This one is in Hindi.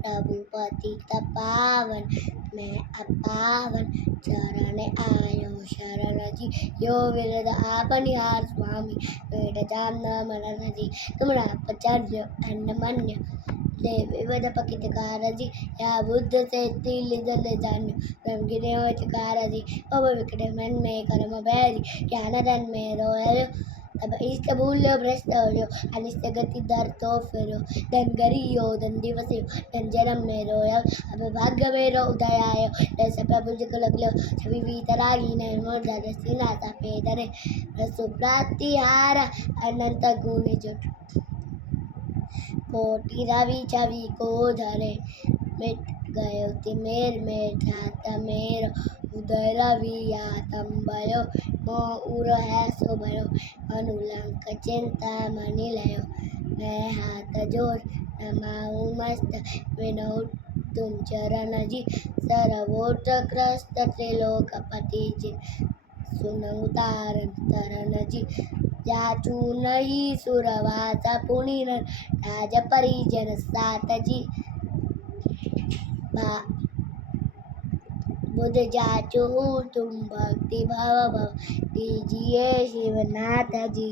प्रभु पतित पावन मैं अपावन चरण आयो शरण जी यो विरद आपनिहार स्वामी वेद जाम न मनन जी तुमरा पचार्य अन्नमन्य ले विविध पकित कारजी या बुद्ध से तिल दल जान्य ब्रह्म गिरे हो कारजी अब विकट मन में कर्म बैरी ज्ञान धन में रोयो अब इसका भूल्यो भ्रष्ट हो अनिष्ट गति दर तो फिर धन गरियो धन दिवस धन जन्म में रोयो अब भाग्य में रो उदय आयो जैसे प्रभु जी को लग लो छवि वीतरागी ने मोर दादा सीनाता पेदरे रसु प्रातिहार अनंत गुण जुट कोटि रवि छवि को धरे मिट गयो तिमेर में ध्यात मेर उदय रवि आतम भयो मोर है सो भयो अनुलंक चिंता मनि लयो मैं हाथ जोड़ नमाऊं मस्त विनो तुम चरण जी सर्वोट क्रस्त त्रिलोकपति जी सुनऊ तारन तरन जी जाचू नहीं सुरवासा पुनि राज परिजन सात जी बुध जाचू तुम भक्ति भव भव दीजिए शिवनाथ जी।